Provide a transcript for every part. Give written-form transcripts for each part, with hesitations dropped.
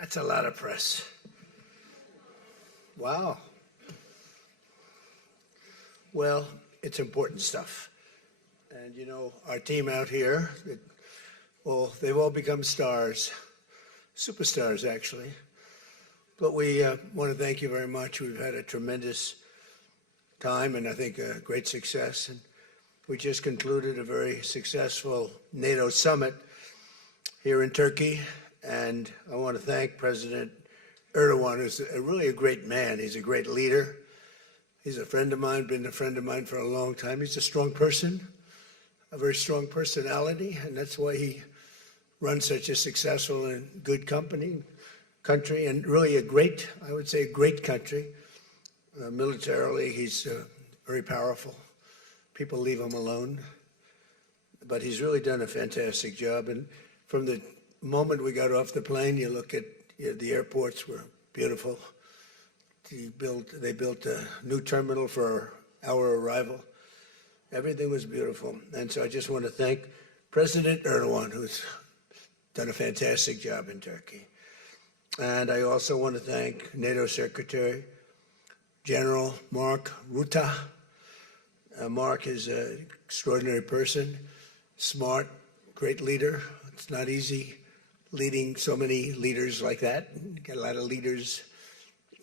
That's a lot of press. Wow. Well, it's important stuff. And you know, our team out here, well, they've all become stars, superstars actually. But we want to thank you very much. We've had a tremendous time and I think a great success. And we just concluded a very successful NATO summit here in Turkey. And I want to thank President Erdogan, who's really a great man. He's a great leader. He's a friend of mine, been a friend of mine for a long time. He's a strong person, a very strong personality, and that's why he runs such a successful and good country, and really a great, I would say, a great country. Militarily, he's very powerful. People leave him alone, but he's really done a fantastic job. And from the moment we got off the plane, you look at the airports were beautiful. They built a new terminal for our arrival. Everything was beautiful. And so I just want to thank President Erdogan, who's done a fantastic job in Turkey. And I also want to thank NATO Secretary General Mark Rutte. Mark is an extraordinary person, smart, great leader. It's not easy leading so many leaders like that. You get a lot of leaders,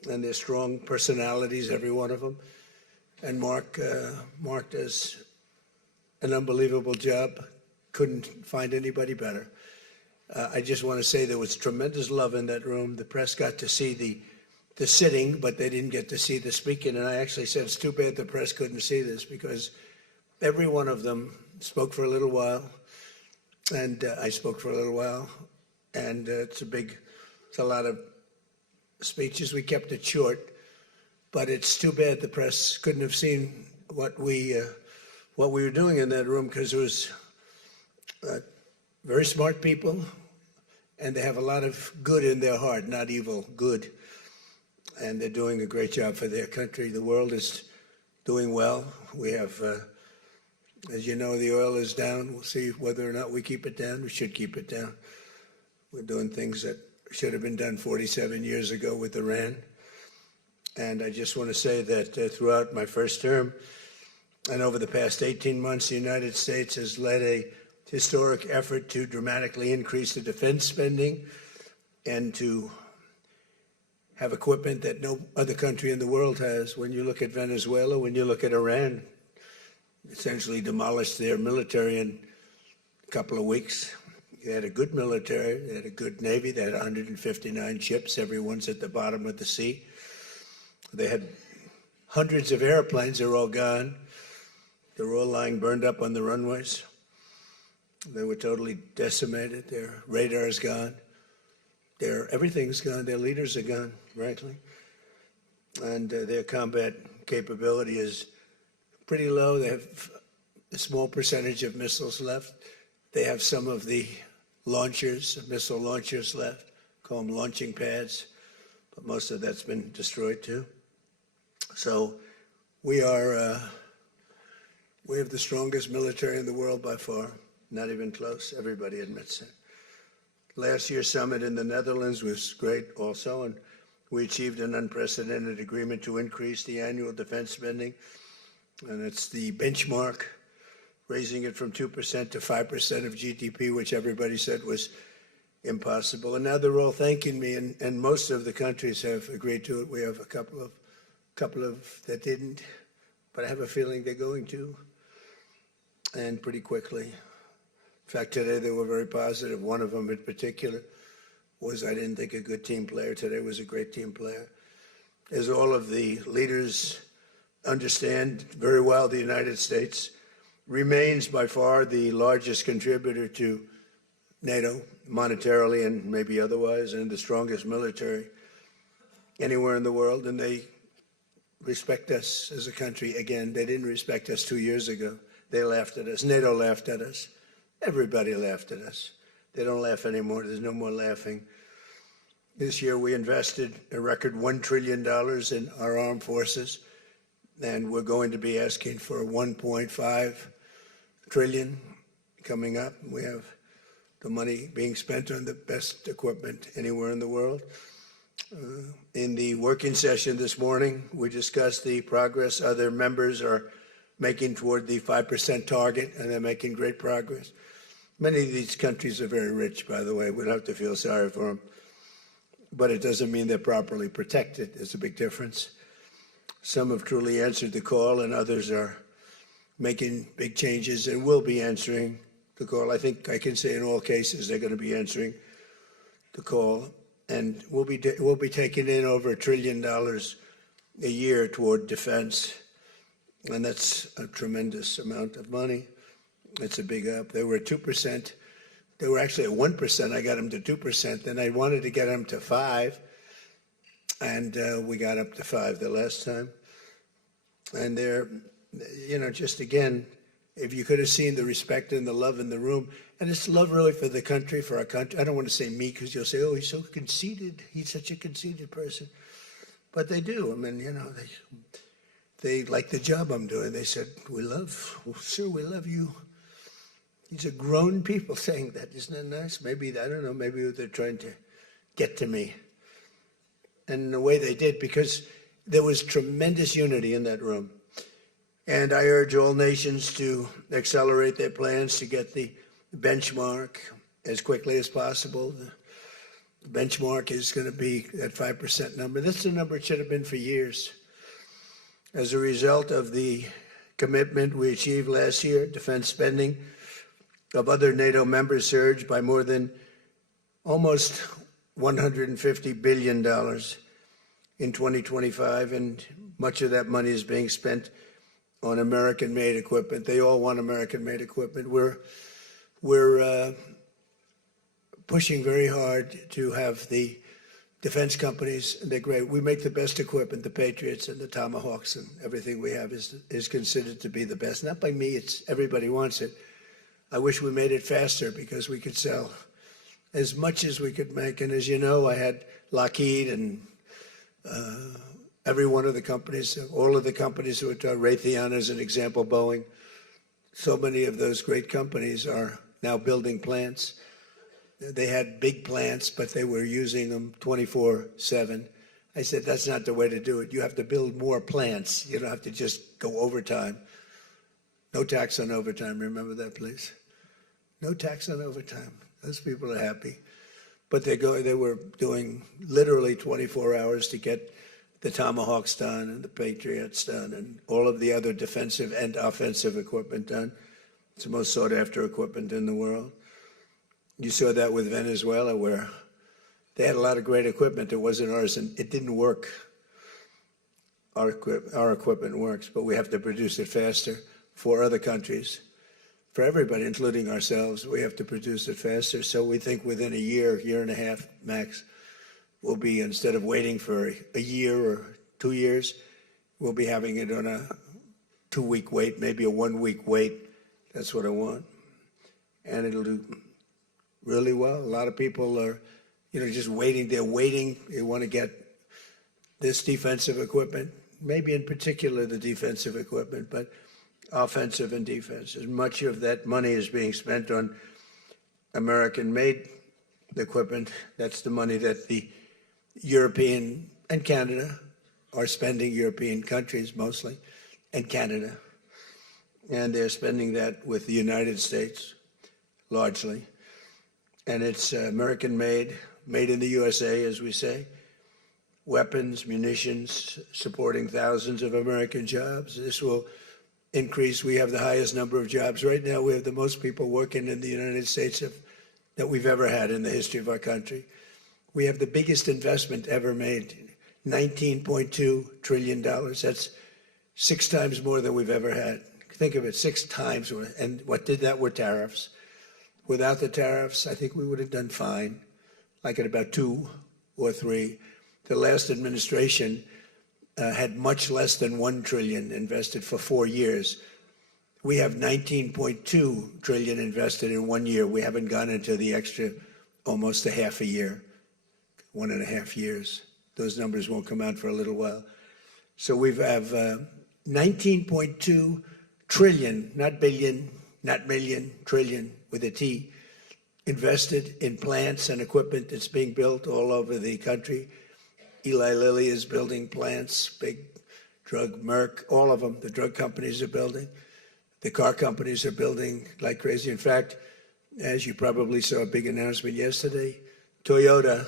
and they're strong personalities, every one of them. And Mark does an unbelievable job. Couldn't find anybody better. I just want to say there was tremendous love in that room. The press got to see the sitting, but they didn't get to see the speaking. And I actually said, it's too bad the press couldn't see this, because every one of them spoke for a little while, and I spoke for a little while. And it's a lot of speeches. We kept it short, but it's too bad the press couldn't have seen what we were doing in that room, because it was very smart people, and they have a lot of good in their heart, not evil, good. And they're doing a great job for their country. The world is doing well. We have, as you know, the oil is down. We'll see whether or not we keep it down. We should keep it down. We're doing things that should have been done 47 years ago with Iran. And I just want to say that throughout my first term and over the past 18 months, the United States has led a historic effort to dramatically increase the defense spending and to have equipment that no other country in the world has. When you look at Venezuela, when you look at Iran, essentially demolished their military in a couple of weeks. They had a good military, they had a good Navy, they had 159 ships, everyone's at the bottom of the sea. They had hundreds of airplanes, they're all gone. They're all lying burned up on the runways. They were totally decimated, their radar's gone. Everything's gone, their leaders are gone, frankly. And their combat capability is pretty low. They have a small percentage of missiles left. They have some of the launchers, missile launchers left, call them launching pads, but most of that's been destroyed too. So we have the strongest military in the world by far, not even close, everybody admits it. Last year's summit in the Netherlands was great also, and we achieved an unprecedented agreement to increase the annual defense spending, and it's the benchmark, raising it from 2% to 5% of GDP, which everybody said was impossible. And now they're all thanking me, and most of the countries have agreed to it. We have a couple of that didn't, but I have a feeling they're going to, and pretty quickly. In fact, today they were very positive. One of them in particular was, I didn't think, a good team player. Today was a great team player. As all of the leaders understand very well, the United States remains by far the largest contributor to NATO, monetarily and maybe otherwise, and the strongest military anywhere in the world. And they respect us as a country. Again, they didn't respect us 2 years ago. They laughed at us. NATO laughed at us. Everybody laughed at us. They don't laugh anymore. There's no more laughing. This year we invested a record $1 trillion in our armed forces, and we're going to be asking for $1.5 trillion coming up. We have the money being spent on the best equipment anywhere in the world. In the working session this morning, we discussed the progress other members are making toward the 5% target, and they're making great progress. Many of these countries are very rich, by the way. We don't have to feel sorry for them. But it doesn't mean they're properly protected. There's a big difference. Some have truly answered the call, and others are making big changes and will be answering the call. I think I can say in all cases they're going to be answering the call. And we'll be taking in over $1 trillion a year toward defense. And that's a tremendous amount of money. It's a big up. They were at 2%. They were actually at 1%. I got them to 2%. Then I wanted to get them to 5%. And we got up to 5% the last time. And they're, just again, if you could have seen the respect and the love in the room, and it's love really for the country, for our country. I don't want to say me because you'll say, oh, he's so conceited. He's such a conceited person. But they do. I mean, they like the job I'm doing. They said, we love you. These are grown people saying that. Isn't that nice? Maybe, I don't know, maybe they're trying to get to me. And the way they did, because there was tremendous unity in that room. And I urge all nations to accelerate their plans to get the benchmark as quickly as possible. The benchmark is going to be that 5% number. That's the number it should have been for years. As a result of the commitment we achieved last year, defense spending of other NATO members surged by more than almost $150 billion in 2025, and much of that money is being spent on American-made equipment. They all want American-made equipment. We're pushing very hard to have the defense companies, and they're great. We make the best equipment, the Patriots and the Tomahawks, and everything we have is considered to be the best. Not by me, it's everybody wants it. I wish we made it faster because we could sell as much as we could make. And as you know, I had Lockheed and every one of the companies, all of the companies, which are Raytheon as an example, Boeing. So many of those great companies are now building plants. They had big plants, but they were using them 24/7. I said, that's not the way to do it. You have to build more plants. You don't have to just go overtime. No tax on overtime. Remember that, please? No tax on overtime. Those people are happy. But they were doing literally 24 hours to get the Tomahawks done and the Patriots done and all of the other defensive and offensive equipment done. It's the most sought after equipment in the world. You saw that with Venezuela, where they had a lot of great equipment. It wasn't ours, and it didn't work. Our equipment works, but we have to produce it faster for other countries. For everybody, including ourselves, we have to produce it faster. So we think within a year and a half max, we'll be, instead of waiting for a year or 2 years, we'll be having it on a 2-week wait, maybe a 1-week wait. That's what I want. And it'll do really well. A lot of people are, just waiting. They're waiting. They want to get this defensive equipment, maybe in particular the defensive equipment, but offensive and defense. As much of that money is being spent on American-made equipment. That's the money that the European and Canada are spending, European countries mostly, and Canada. And they're spending that with the United States, largely. And it's American-made, made in the USA, as we say. Weapons, munitions, supporting thousands of American jobs. This will increase. We have the highest number of jobs. Right now, we have the most people working in the United States that we've ever had in the history of our country. We have the biggest investment ever made, $19.2 trillion. That's 6 times more than we've ever had. Think of it, 6 times. And what did that with tariffs? Without the tariffs, I think we would have done fine, like at about 2 or 3. The last administration had much less than $1 trillion invested for 4 years. We have $19.2 trillion invested in 1 year. We haven't gone into the extra almost a half a year, 1.5 years. Those numbers won't come out for a little while. So we have 19.2 trillion, not billion, not million, trillion with a T, invested in plants and equipment that's being built all over the country. Eli Lilly is building plants, big drug, Merck, all of them, the drug companies are building. The car companies are building like crazy. In fact, as you probably saw a big announcement yesterday, Toyota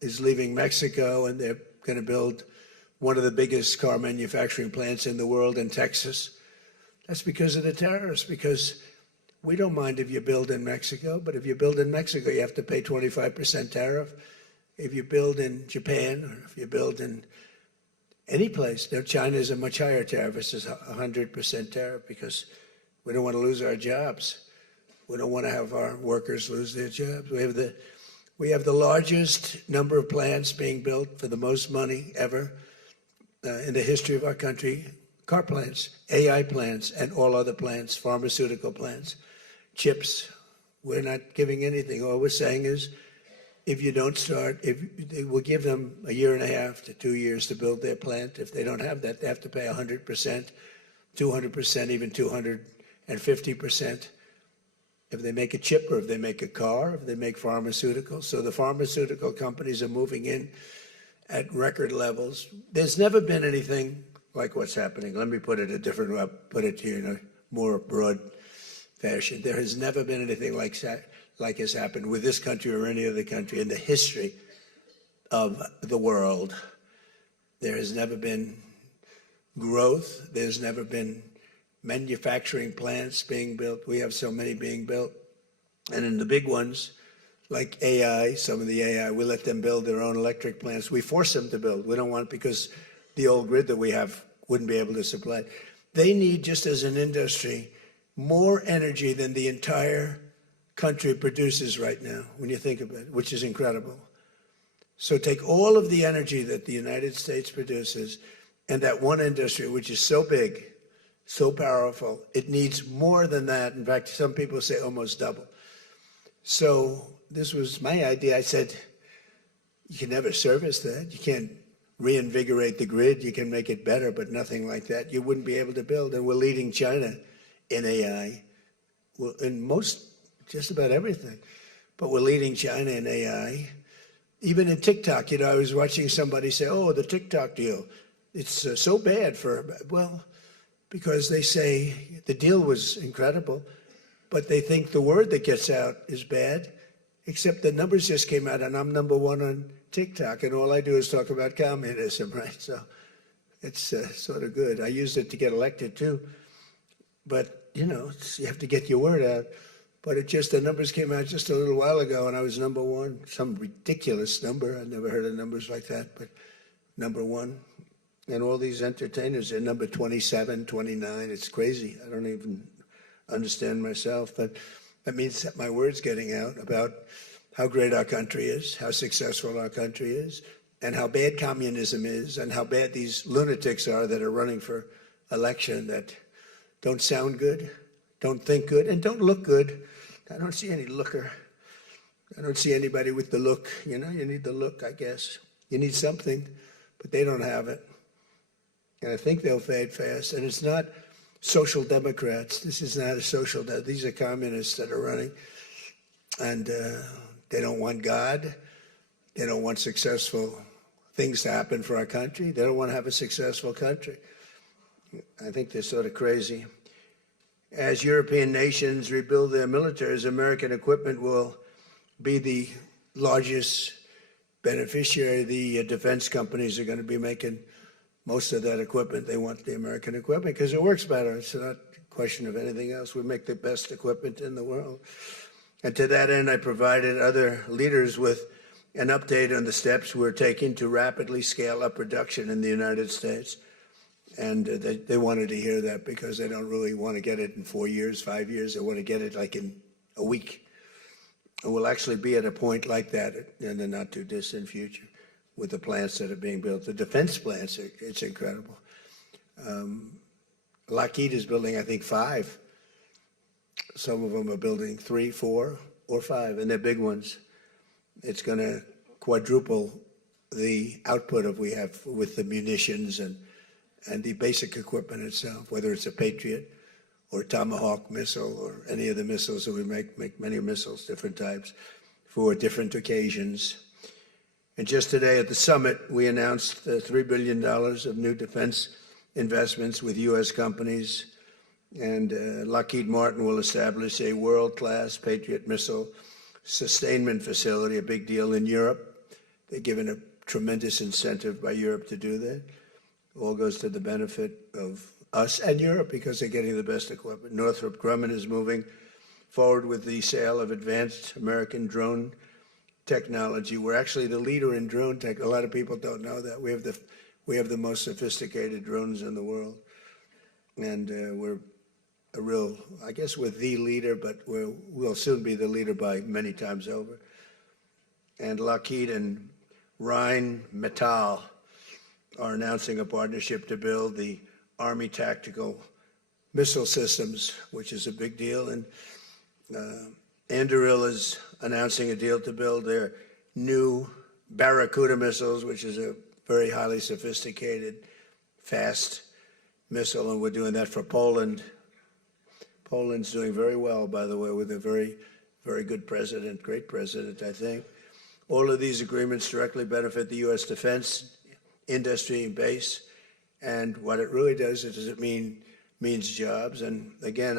is leaving Mexico and they're going to build one of the biggest car manufacturing plants in the world in Texas. That's because of the tariffs, because we don't mind if you build in Mexico, but if you build in Mexico, you have to pay 25% tariff. If you build in Japan, or if you build in any place, China is a much higher tariff. It's just 100% tariff because we don't want to lose our jobs. We don't want to have our workers lose their jobs. We have the largest number of plants being built for the most money ever in the history of our country. Car plants, AI plants, and all other plants, pharmaceutical plants, chips. We're not giving anything. All we're saying is, if you don't start, we'll give them a year and a half to 2 years to build their plant. If they don't have that, they have to pay 100%, 200%, even 250%. If they make a chip, or if they make a car, if they make pharmaceuticals. So the pharmaceutical companies are moving in at record levels. There's never been anything like what's happening. Let me put it a different way, put it to you in a more broad fashion. There has never been anything like has happened with this country or any other country in the history of the world. There has never been growth. There's never been manufacturing plants being built. We have so many being built. And in the big ones, like AI, some of the AI, we let them build their own electric plants. We force them to build. We don't want it because the old grid that we have wouldn't be able to supply. They need, just as an industry, more energy than the entire country produces right now, when you think about it, which is incredible. So take all of the energy that the United States produces, and that one industry, which is so big, so powerful, it needs more than that. In fact, some people say almost double. So this was my idea. I said, you can never service that. You can't reinvigorate the grid. You can make it better, but nothing like that. You wouldn't be able to build. And we're leading China in AI, well, in just about everything. But we're leading China in AI. Even in TikTok, I was watching somebody say, oh, the TikTok deal, it's so bad well, because they say the deal was incredible, but they think the word that gets out is bad, except the numbers just came out, and I'm number one on TikTok, and all I do is talk about communism, right? So it's sort of good. I used it to get elected, too. But, you have to get your word out. But the numbers came out just a little while ago, and I was number one. Some ridiculous number. I never heard of numbers like that, but number one. And all these entertainers are number 27, 29. It's crazy. I don't even understand myself. But that means that my word's getting out about how great our country is, how successful our country is, and how bad communism is, and how bad these lunatics are that are running for election that don't sound good, don't think good, and don't look good. I don't see any looker. I don't see anybody with the look. You need the look, I guess. You need something, but they don't have it. And I think they'll fade fast. And it's not social democrats. This is not a social democrat. These are communists that are running. And they don't want God. They don't want successful things to happen for our country. They don't want to have a successful country. I think they're sort of crazy. As European nations rebuild their militaries, American equipment will be the largest beneficiary. The defense companies are going to be making most of that equipment. They want the American equipment because it works better. It's not a question of anything else. We make the best equipment in the world. And to that end, I provided other leaders with an update on the steps we're taking to rapidly scale up production in the United States. And they wanted to hear that because they don't really want to get it in 4 years, 5 years. They want to get it like in a week. And we'll actually be at a point like that in the not too distant future with the plants that are being built. The defense plants, it's incredible. Lockheed is building, I think, 5. Some of them are building 3, 4, or 5, and they're big ones. It's going to quadruple the output we have with the munitions and the basic equipment itself, whether it's a Patriot or Tomahawk missile or any of the missiles that we make many missiles, different types, for different occasions. And just today at the summit, we announced $3 billion of new defense investments with U.S. companies. And Lockheed Martin will establish a world-class Patriot missile sustainment facility, a big deal in Europe. They're given a tremendous incentive by Europe to do that. All goes to the benefit of us and Europe because they're getting the best equipment. Northrop Grumman is moving forward with the sale of advanced American drone technology. We're actually the leader in drone tech. A lot of people don't know that. We have the most sophisticated drones in the world. And we're a real, I guess we're the leader, but we'll soon be the leader by many times over. And Lockheed and Rheinmetall are announcing a partnership to build the Army Tactical Missile Systems, which is a big deal. And Anduril is announcing a deal to build their new Barracuda missiles, which is a very highly sophisticated, fast missile, and we're doing that for Poland. Poland's doing very well, by the way, with a very, very good president, great president, I think. All of these agreements directly benefit the U.S. defense industry and base, and what it really does is it means jobs. And again,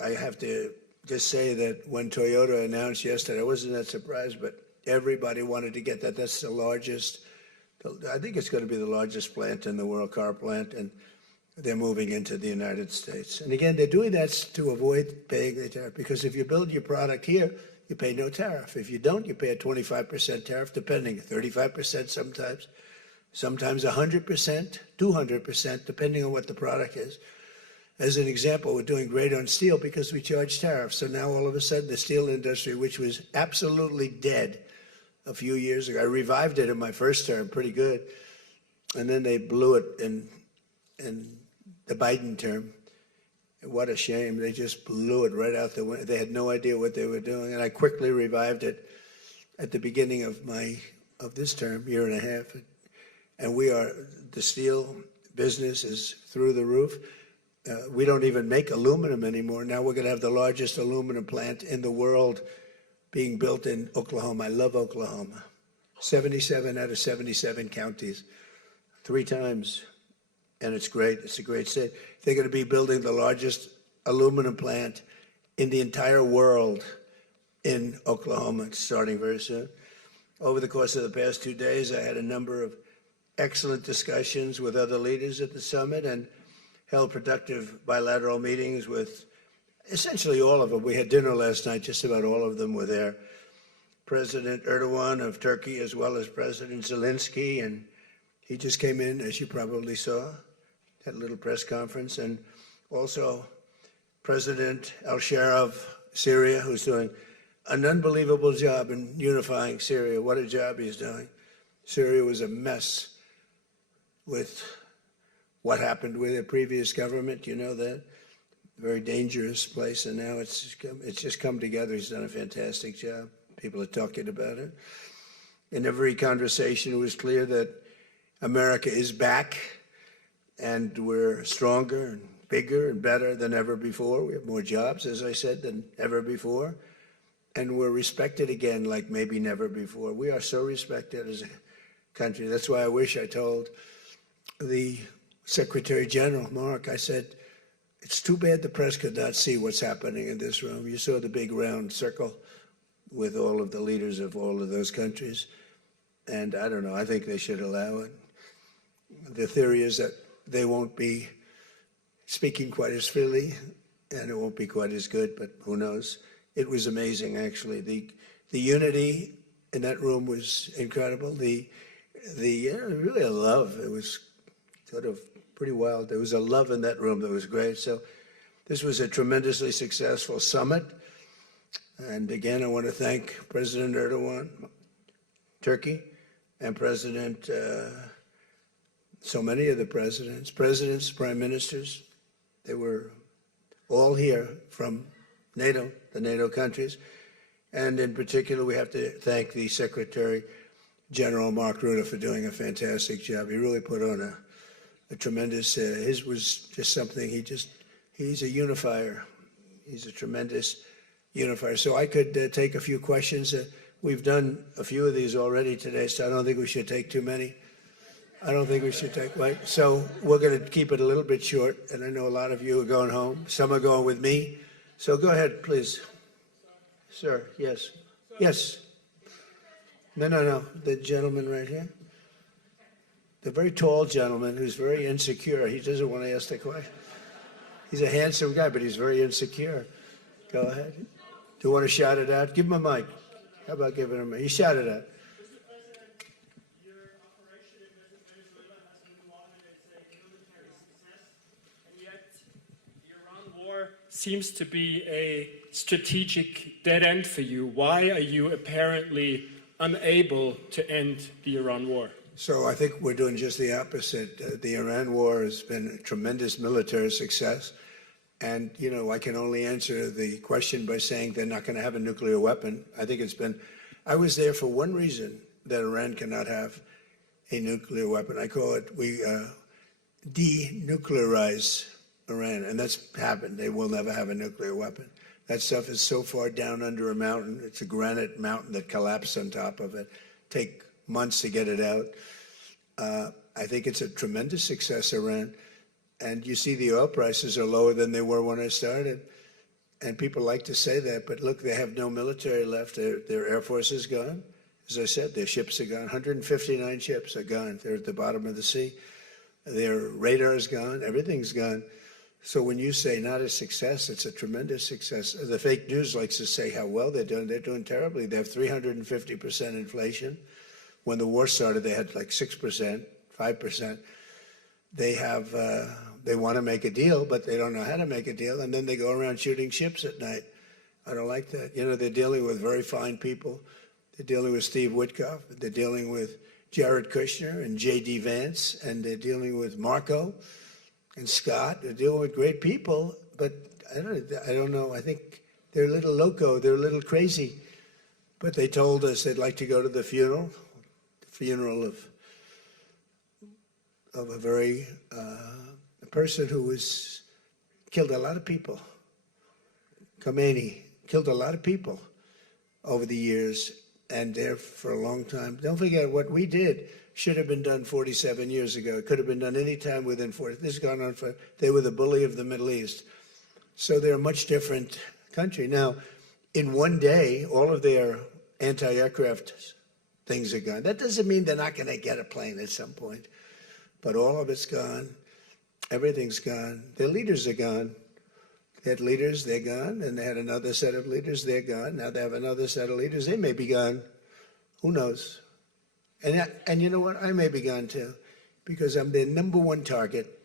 I have to just say that when Toyota announced yesterday, I wasn't that surprised, but everybody wanted to get that. That's the largest, I think it's going to be the largest plant in the world, car plant, and they're moving into the United States. And again, they're doing that to avoid paying the tariff, because if you build your product here, you pay no tariff. If you don't, you pay a 25% tariff, depending, 35% sometimes 100%, 200%, depending on what the product is. As an example, we're doing great on steel because we charge tariffs. So now all of a sudden the steel industry, which was absolutely dead a few years ago, I revived it in my first term, pretty good. And then they blew it in the Biden term. What a shame. They just blew it right out the window. They had no idea what they were doing. And I quickly revived it at the beginning of this term, year and a half. And the steel business is through the roof. We don't even make aluminum anymore. Now we're going to have the largest aluminum plant in the world being built in Oklahoma. I love Oklahoma. 77 out of 77 counties, 3 times. And it's great. It's a great state. They're going to be building the largest aluminum plant in the entire world in Oklahoma. It's starting very soon. Over the course of the past 2 days, I had a number of excellent discussions with other leaders at the summit and held productive bilateral meetings with essentially all of them. We had dinner last night, just about all of them were there. President Erdogan of Turkey, as well as President Zelensky, and he just came in, as you probably saw, had a little press conference, and also President al-Shara of Syria, who's doing an unbelievable job in unifying Syria. What a job he's doing. Syria was a mess with what happened with the previous government, you know that. Very dangerous place, and now it's just come together. He's done a fantastic job. People are talking about it. In every conversation, it was clear that America is back, and we're stronger and bigger and better than ever before. We have more jobs, as I said, than ever before. And we're respected again like maybe never before. We are so respected as a country. That's why I wish I told the Secretary General, Mark, I said, it's too bad the press could not see what's happening in this room. You saw the big round circle with all of the leaders of all of those countries. And I don't know, I think they should allow it. The theory is that they won't be speaking quite as freely and it won't be quite as good, but who knows? It was amazing, actually. The unity in that room was incredible. Really a love. It was sort of pretty wild. There was a love in that room that was great. So this was a tremendously successful summit. And again, I want to thank President Erdogan, Turkey, and so many of the presidents, prime ministers. They were all here from NATO, the NATO countries. And in particular, we have to thank the Secretary General Mark Rutte for doing a fantastic job. He really put on a tremendous, his was just something, he just He's a unifier. He's a tremendous unifier. So I could take a few questions. We've done a few of these already today, so I don't think we should take too many. I don't think we should take, right? So we're going to keep it a little bit short, and I know a lot of you are going home. Some are going with me. So go ahead, please. Sir, yes. Yes. No. The gentleman right here. The very tall gentleman who's very insecure. He doesn't want to ask the question. He's a handsome guy, but he's very insecure. Go ahead. Do you want to shout it out? Give him a mic. How about giving him a mic? You shout it out. Seems to be a strategic dead end for you. Why are you apparently unable to end the Iran war? So I think we're doing just the opposite. The Iran war has been a tremendous military success. And, you know, I can only answer the question by saying they're not going to have a nuclear weapon. I think I was there for one reason, that Iran cannot have a nuclear weapon. I call it, we denuclearize Iran, and that's happened. They will never have a nuclear weapon. That stuff is so far down under a mountain. It's a granite mountain that collapsed on top of it. Take months to get it out. I think it's a tremendous success, Iran. And you see the oil prices are lower than they were when I started. And people like to say that, but look, they have no military left. Their Air Force is gone. As I said, their ships are gone. 159 ships are gone. They're at the bottom of the sea. Their radar is gone. Everything's gone. So when you say not a success, it's a tremendous success. The fake news likes to say how well they're doing. They're doing terribly. They have 350% inflation. When the war started, they had like 6%, 5%. They want to make a deal, but they don't know how to make a deal. And then they go around shooting ships at night. I don't like that. You know, they're dealing with very fine people. They're dealing with Steve Witkoff. They're dealing with Jared Kushner and J.D. Vance. And they're dealing with Marco and Scott. They're dealing with great people, but I don't know. I think they're a little loco. They're a little crazy. But they told us they'd like to go to the funeral of a very a person who was killed a lot of people. Khomeini killed a lot of people over the years, and there for a long time. Don't forget what we did. Should have been done 47 years ago. It could have been done any time within 40. This has gone on for, they were the bully of the Middle East. So they're a much different country. Now, in one day, all of their anti-aircraft things are gone. That doesn't mean they're not going to get a plane at some point. But all of it's gone. Everything's gone. Their leaders are gone. They had leaders, they're gone. And they had another set of leaders, they're gone. Now they have another set of leaders, they may be gone. Who knows? And you know what? I may be gone too, because I'm their number one target.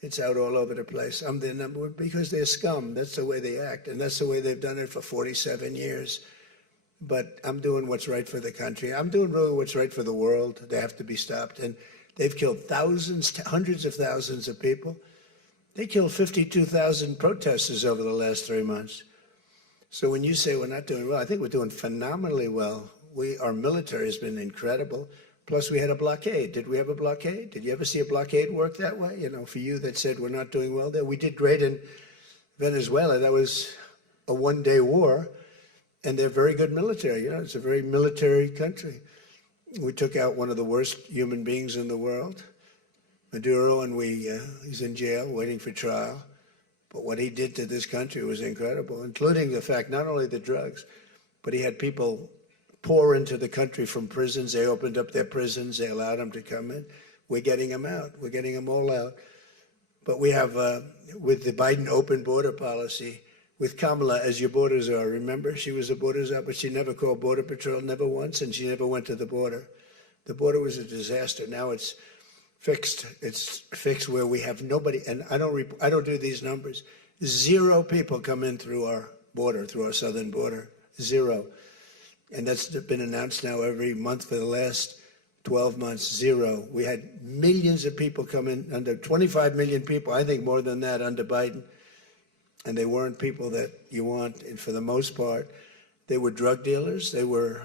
It's out all over the place. I'm their number one because they're scum. That's the way they act, and that's the way they've done it for 47 years. But I'm doing what's right for the country. I'm doing really what's right for the world. They have to be stopped. And they've killed thousands, hundreds of thousands of people. They killed 52,000 protesters over the last 3 months. So when you say we're not doing well, I think we're doing phenomenally well. Our military has been incredible. Plus, we had a blockade. Did we have a blockade? Did you ever see a blockade work that way? You know, for you that said we're not doing well there, we did great in Venezuela. That was a one-day war, and they're very good military. You know, it's a very military country. We took out one of the worst human beings in the world, Maduro, and he's in jail waiting for trial. But what he did to this country was incredible, including the fact not only the drugs, but he had people pour into the country from prisons. They opened up their prisons. They allowed them to come in. We're getting them out. We're getting them all out. But we have, with the Biden open border policy, with Kamala as your border czar. Remember, she was a border czar, but she never called Border Patrol, never once, and she never went to the border. The border was a disaster. Now it's fixed. It's fixed where we have nobody, and I don't do these numbers. 0 people come in through our border, through our southern border. 0. And that's been announced now every month for the last 12 months, 0. We had millions of people come in, under 25 million people, I think more than that under Biden. And they weren't people that you want, and for the most part, they were drug dealers. They were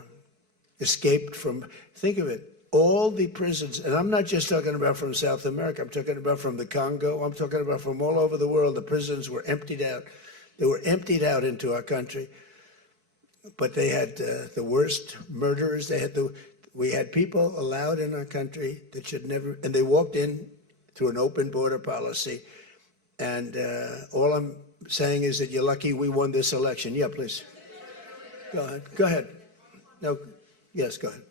escaped from, think of it, all the prisons, and I'm not just talking about from South America, I'm talking about from the Congo, I'm talking about from all over the world. The prisons were emptied out. They were emptied out into our country. But they had the worst murderers. We had people allowed in our country that should never, and they walked in through an open border policy. And all I'm saying is that you're lucky we won this election. Yeah, please. Go ahead. Go ahead. No. Yes, go ahead.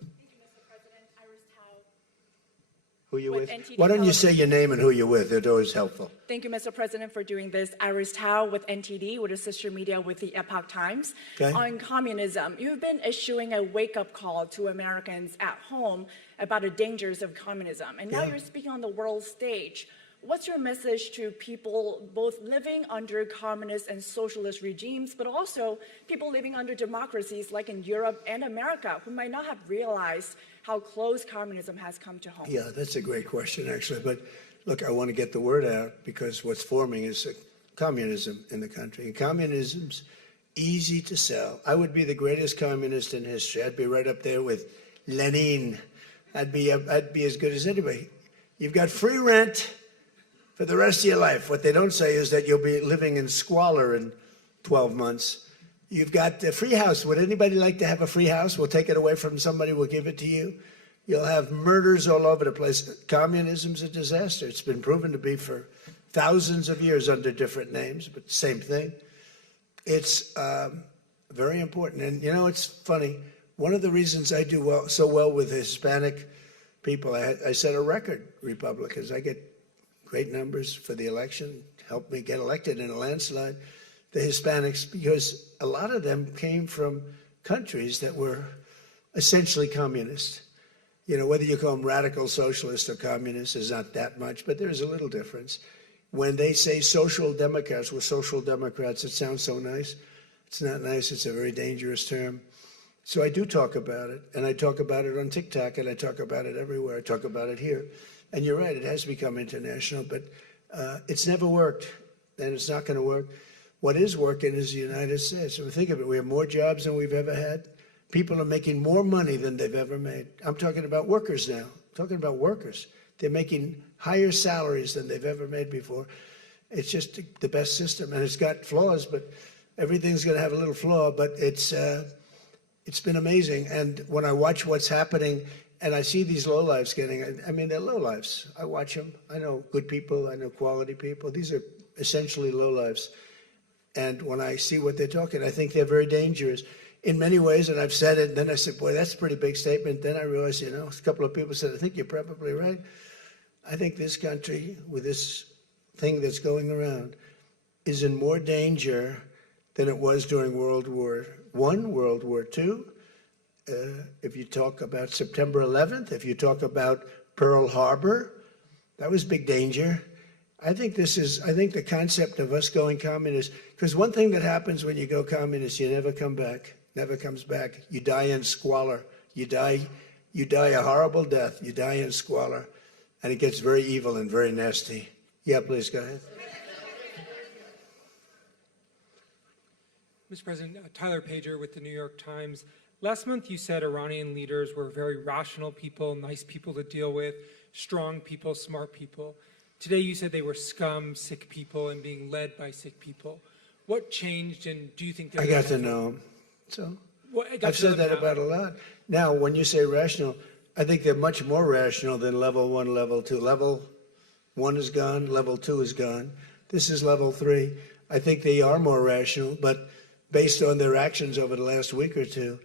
Who you with? Why don't you say your name and who you're with? It's always helpful. Thank you, Mr. President, for doing this. Iris Tao with NTD, with a sister media with the Epoch Times. Okay. On communism, you've been issuing a wake-up call to Americans at home about the dangers of communism. And now you're speaking on the world stage. What's your message to people both living under communist and socialist regimes, but also people living under democracies like in Europe and America who might not have realized how close communism has come to home? Yeah, that's a great question, actually. But look, I want to get the word out because what's forming is communism in the country. And communism's easy to sell. I would be the greatest communist in history. I'd be right up there with Lenin. I'd be as good as anybody. You've got free rent for the rest of your life. What they don't say is that you'll be living in squalor in 12 months. You've got a free house. Would anybody like to have a free house? We'll take it away from somebody. We'll give it to you. You'll have murders all over the place. Communism's a disaster. It's been proven to be for thousands of years under different names, but same thing. It's very important. And, you know, it's funny. One of the reasons I do so well with Hispanic people, I set a record, Republicans. I get great numbers for the election, helped me get elected in a landslide. The Hispanics, because a lot of them came from countries that were essentially communist. You know, whether you call them radical socialist or communist is not that much, but there's a little difference. When they say social democrats, we're social democrats, it sounds so nice. It's not nice, it's a very dangerous term. So I do talk about it, and I talk about it on TikTok, and I talk about it everywhere. I talk about it here. And you're right, it has become international, but it's never worked, and it's not going to work. What is working is the United States. So think of it, we have more jobs than we've ever had. People are making more money than they've ever made. I'm talking about workers now. I'm talking about workers. They're making higher salaries than they've ever made before. It's just the best system, and it's got flaws, but everything's going to have a little flaw, but it's been amazing. And when I watch what's happening, and I see these lowlifes getting, I mean, they're lowlifes. I watch them. I know good people. I know quality people. These are essentially lowlifes. And when I see what they're talking, I think they're very dangerous in many ways. And I've said it, and then I said, boy, that's a pretty big statement. Then I realized, you know, a couple of people said, I think you're probably right. I think this country, with this thing that's going around, is in more danger than it was during World War I, World War II. If you talk about September 11th, if you talk about Pearl Harbor, that was big danger. I think the concept of us going communist, because one thing that happens when you go communist, you never come back, never comes back. You die in squalor. You die a horrible death. You die in squalor, and it gets very evil and very nasty. Yeah, please, go ahead. Mr. President, Tyler Pager with the New York Times. Last month you said Iranian leaders were very rational people, nice people to deal with, strong people, smart people. Today you said they were scum, sick people, and being led by sick people. What changed, and do you think I got to know them. So I've said that about a lot. Now, when you say rational, I think they're much more rational than level 1, level 2. Level 1 is gone, level 2 is gone. This is level 3. I think they are more rational, but based on their actions over the last week or two,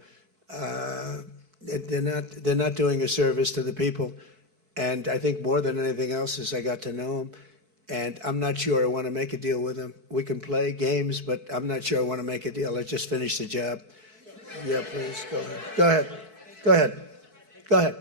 they're not doing a service to the people. And I think more than anything else is I got to know them. And I'm not sure I want to make a deal with them. We can play games, but I'm not sure I want to make a deal. Let's just finish the job. Yeah, please, go ahead. Go ahead. Go ahead. Go ahead.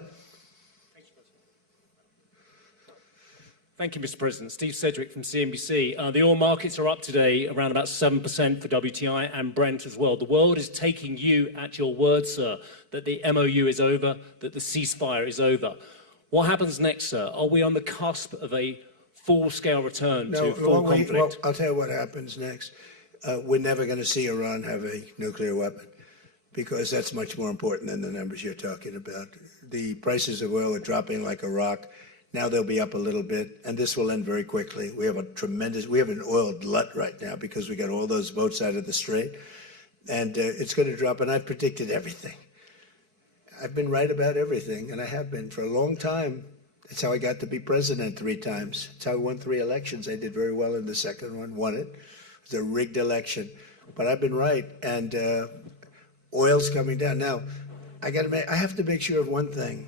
Thank you, Mr. President. Steve Sedgwick from CNBC. The oil markets are up today, around about 7% for WTI and Brent as well. The world is taking you at your word, sir, that the MOU is over, that the ceasefire is over. What happens next, sir? Are we on the cusp of a full-scale return to full conflict? Well, I'll tell you what happens next. We're never going to see Iran have a nuclear weapon, because that's much more important than the numbers you're talking about. the prices of oil are dropping like a rock. Now they'll be up a little bit, and this will end very quickly. We have an oil glut right now because we got all those boats out of the strait, and it's going to drop, and I've predicted everything. I've been right about everything, and I have been for a long time. That's how I got to be president 3 times. That's how I won 3 elections. I did very well in the second one, won it. It was a rigged election, but I've been right, and oil's coming down. Now, I have to make sure of one thing,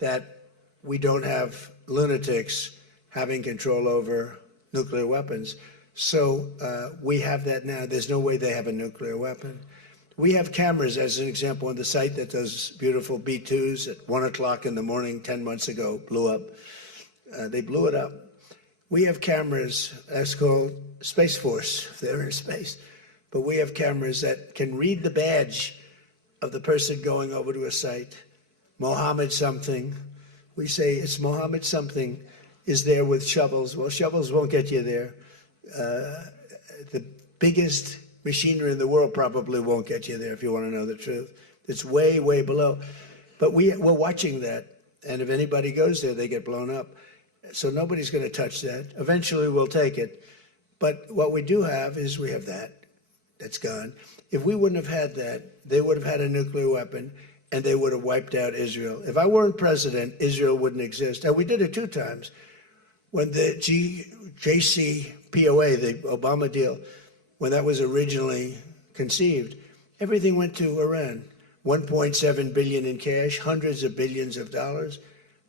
that we don't have lunatics having control over nuclear weapons. So we have that now. There's no way they have a nuclear weapon. We have cameras, as an example, on the site that those beautiful B-2s at 1 o'clock in the morning 10 months ago blew up. They blew it up. We have cameras, that's called Space Force, if they're in space. But we have cameras that can read the badge of the person going over to a site. Mohammed something. We say it's Mohammed something is there with shovels. Well, shovels won't get you there. The biggest machinery in the world probably won't get you there if you want to know the truth. It's way, way below. But we're watching that. And if anybody goes there, they get blown up. So nobody's going to touch that. Eventually we'll take it. But what we do have is we have that. That's gone. If we wouldn't have had that, they would have had a nuclear weapon and they would have wiped out Israel. If I weren't president, Israel wouldn't exist. And we did it 2 times. When the JCPOA, the Obama deal, when that was originally conceived, everything went to Iran. 1.7 billion in cash, hundreds of billions of dollars.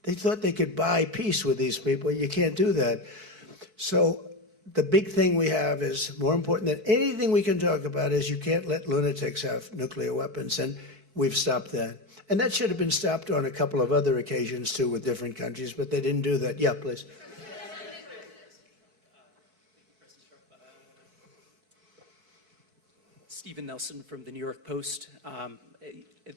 They thought they could buy peace with these people. You can't do that. So the big thing we have is more important than anything we can talk about is you can't let lunatics have nuclear weapons. And we've stopped that. And that should have been stopped on a couple of other occasions, too, with different countries, but they didn't do that. Yeah, please. Stephen Nelson from the New York Post.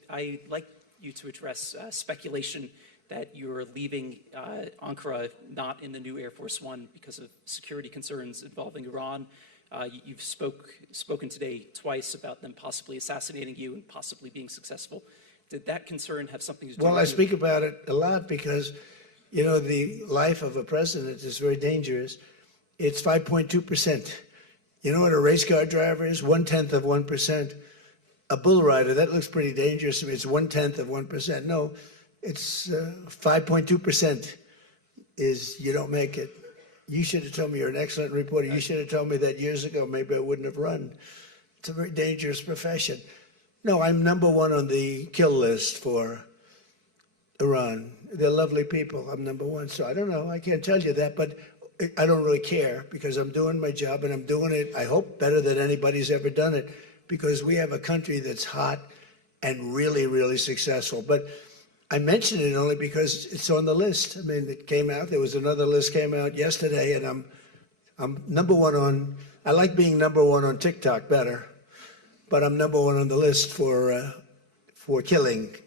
I'd like you to address speculation that you're leaving Ankara not in the new Air Force One because of security concerns involving Iran. You've spoken today twice about them possibly assassinating you and possibly being successful. Did that concern have something to do with it? Well, I speak about it a lot because, you know, the life of a president is very dangerous. It's 5.2%. You know what a race car driver is? 1/10 of 1%. A bull rider, that looks pretty dangerous to me. It's 1/10 of 1%. No, it's 5.2% is you don't make it. You should have told me you're an excellent reporter. You should have told me that years ago. Maybe I wouldn't have run. It's a very dangerous profession. No, I'm #1 on the kill list for Iran. They're lovely people. I'm #1. So I don't know. I can't tell you that, but I don't really care because I'm doing my job and I'm doing it, I hope, better than anybody's ever done it because we have a country that's hot and really, really successful. But I mention it only because it's on the list. I mean, it came out. There was another list came out yesterday, and I'm #1 on. I like being #1 on TikTok better, but I'm #1 on the list for killing.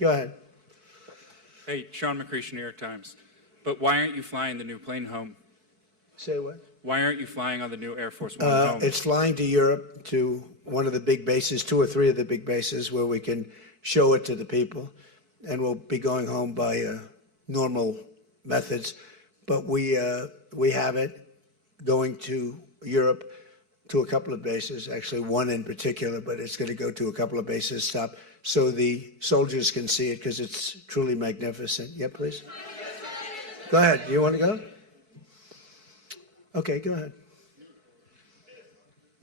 Go ahead. Hey, Sean McCreesh, New York Times. But why aren't you flying the new plane home? Say what? Why aren't you flying on the new Air Force One home? It's flying to Europe, to one of the big bases, 2 or 3 of the big bases, where we can show it to the people. And we'll be going home by normal methods. But we have it going to Europe, to a couple of bases, actually 1 in particular, but it's going to go to a couple of bases, stop, so the soldiers can see it because it's truly magnificent. Yeah, please. Go ahead. You want to go? Okay, go ahead.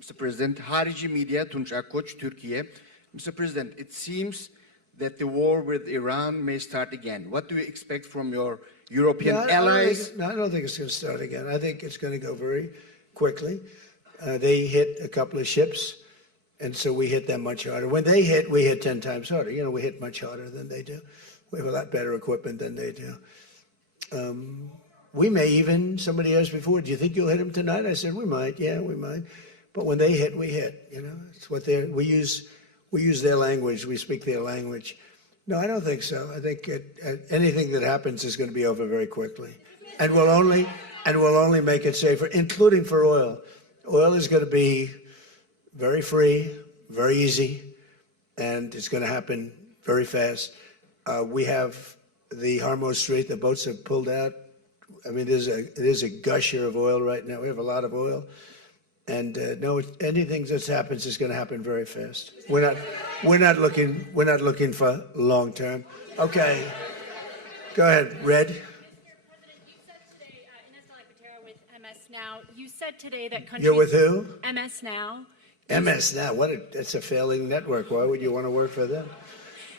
Mr. President, Harici Media, Tunç Akkoç, Türkiye. Mr. President, it seems that the war with Iran may start again. What do you expect from your European allies? I don't think it's going to start again. I think it's going to go very quickly. They hit a couple of ships, and so we hit them much harder. When they hit, we hit 10 times harder. You know, we hit much harder than they do. We have a lot better equipment than they do. We may even, somebody asked before, do you think you'll hit them tonight? I said, we might. Yeah, we might. But when they hit, we hit. You know, it's what we use their language. We speak their language. No, I don't think so. I think anything that happens is going to be over very quickly, and we'll only make it safer, including for oil. Oil is going to be very free, very easy, and it's going to happen very fast. We have the Hormuz Strait, the boats have pulled out. I mean, there's a gusher of oil right now. We have a lot of oil. And no, anything that happens is going to happen very fast. We're not looking for long term. Okay, go ahead, Red. You said today that countries... You're with who? MS Now. MS Now. That's a failing network. Why would you want to work for them?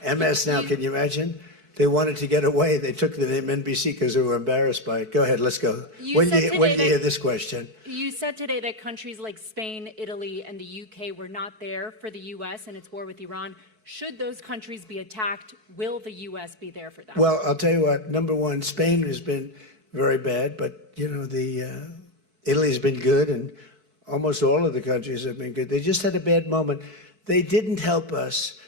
MS Now. Can you imagine? They wanted to get away. They took the name NBC because they were embarrassed by it. Go ahead, let's go. When you hear this question. You said today that countries like Spain, Italy, and the UK were not there for the U.S. and its war with Iran. Should those countries be attacked, will the U.S. be there for them? Well, I'll tell you what. Number one, Spain has been very bad, but, you know, Italy's been good, and almost all of the countries have been good. They just had a bad moment. They didn't help us.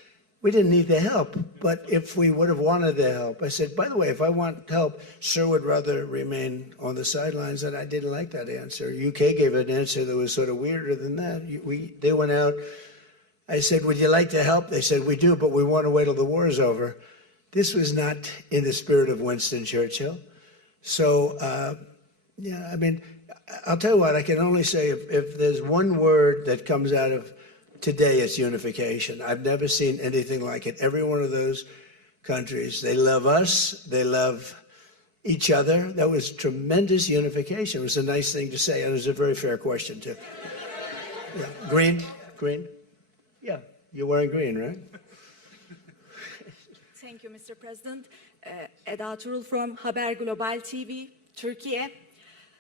We didn't need the help, but if we would have wanted the help, I said, by the way, if I want help, Sir would rather remain on the sidelines, and I didn't like that answer. UK gave an answer that was sort of weirder than that. They went out. I said, would you like to help? They said, we do, but we want to wait till the war is over. This was not in the spirit of Winston Churchill. So, yeah, I mean, I'll tell you what, I can only say if there's one word that comes out of today, it's unification. I've never seen anything like it. Every one of those countries, they love us, they love each other. That was tremendous unification. It was a nice thing to say, and it was a very fair question, too. Yeah. Green? Yeah, you're wearing green, right? Thank you, Mr. President. Eda Turul from Haber Global TV, Turkey.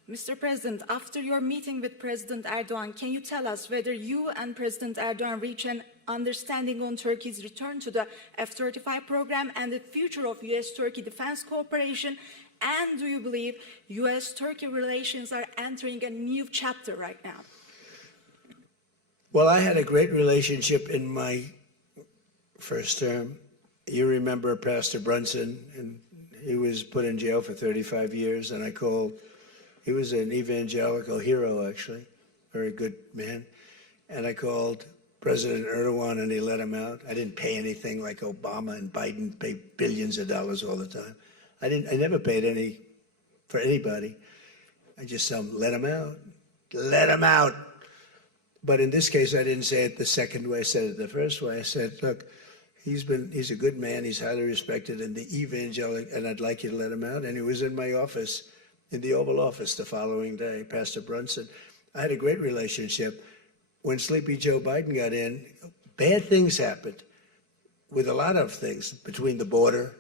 Mr. President, after your meeting with President Erdogan, can you tell us whether you and President Erdogan reach an understanding on Turkey's return to the F-35 program and the future of U.S.-Turkey defense cooperation? And do you believe U.S.-Turkey relations are entering a new chapter right now? Well, I had a great relationship in my first term. You remember Pastor Brunson, and he was put in jail for 35 years, and I called. He was an evangelical hero, actually, very good man. And I called President Erdogan, and he let him out. I didn't pay anything like Obama and Biden pay billions of dollars all the time. I never paid any for anybody. I just let him out. Let him out. But in this case, I didn't say it the second way. I said it the first way. I said, look, he's a good man. He's highly respected in the evangelical, and I'd like you to let him out. And he was in my office, in the Oval Office the following day, Pastor Brunson. I had a great relationship. When Sleepy Joe Biden got in, bad things happened with a lot of things between the border.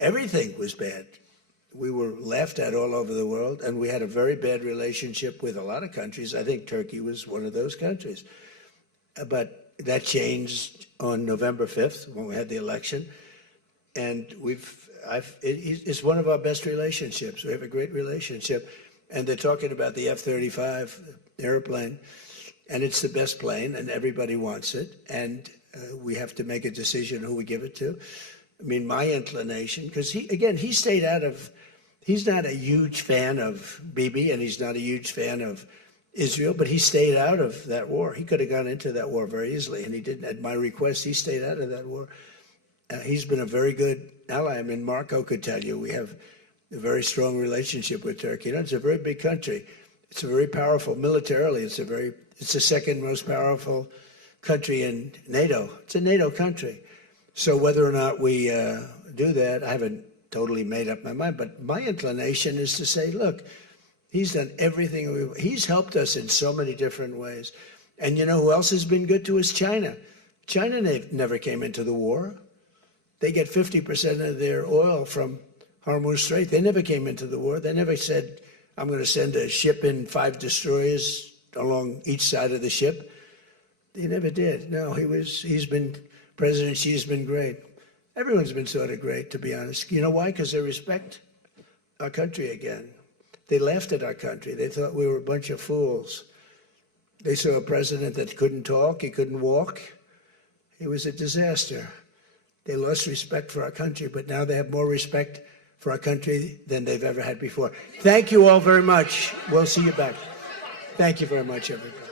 Everything was bad. We were laughed at all over the world, and we had a very bad relationship with a lot of countries. I think Turkey was one of those countries. But that changed on November 5th when we had the election. And it's one of our best relationships. We have a great relationship. And they're talking about the F-35 airplane, and it's the best plane, and everybody wants it. And we have to make a decision who we give it to. I mean, my inclination, because he stayed out of, he's not a huge fan of Bibi, and he's not a huge fan of Israel, but he stayed out of that war. He could have gone into that war very easily, and he didn't. At my request, he stayed out of that war. He's been a very good ally. I mean, Marco could tell you we have a very strong relationship with Turkey. You know, it's a very big country. It's a very powerful militarily. It's the second most powerful country in NATO. It's a NATO country. So whether or not we do that, I haven't totally made up my mind. But my inclination is to say, look, he's done everything. He's helped us in so many different ways. And you know who else has been good to us? China. China never came into the war. They get 50% of their oil from Hormuz Strait. They never came into the war. They never said, I'm going to send a ship in 5 destroyers along each side of the ship. They never did. No, President Xi's been great. Everyone's been sort of great, to be honest. You know why? Because they respect our country again. They laughed at our country. They thought we were a bunch of fools. They saw a president that couldn't talk, he couldn't walk. It was a disaster. They lost respect for our country, but now they have more respect for our country than they've ever had before. Thank you all very much. We'll see you back. Thank you very much, everybody.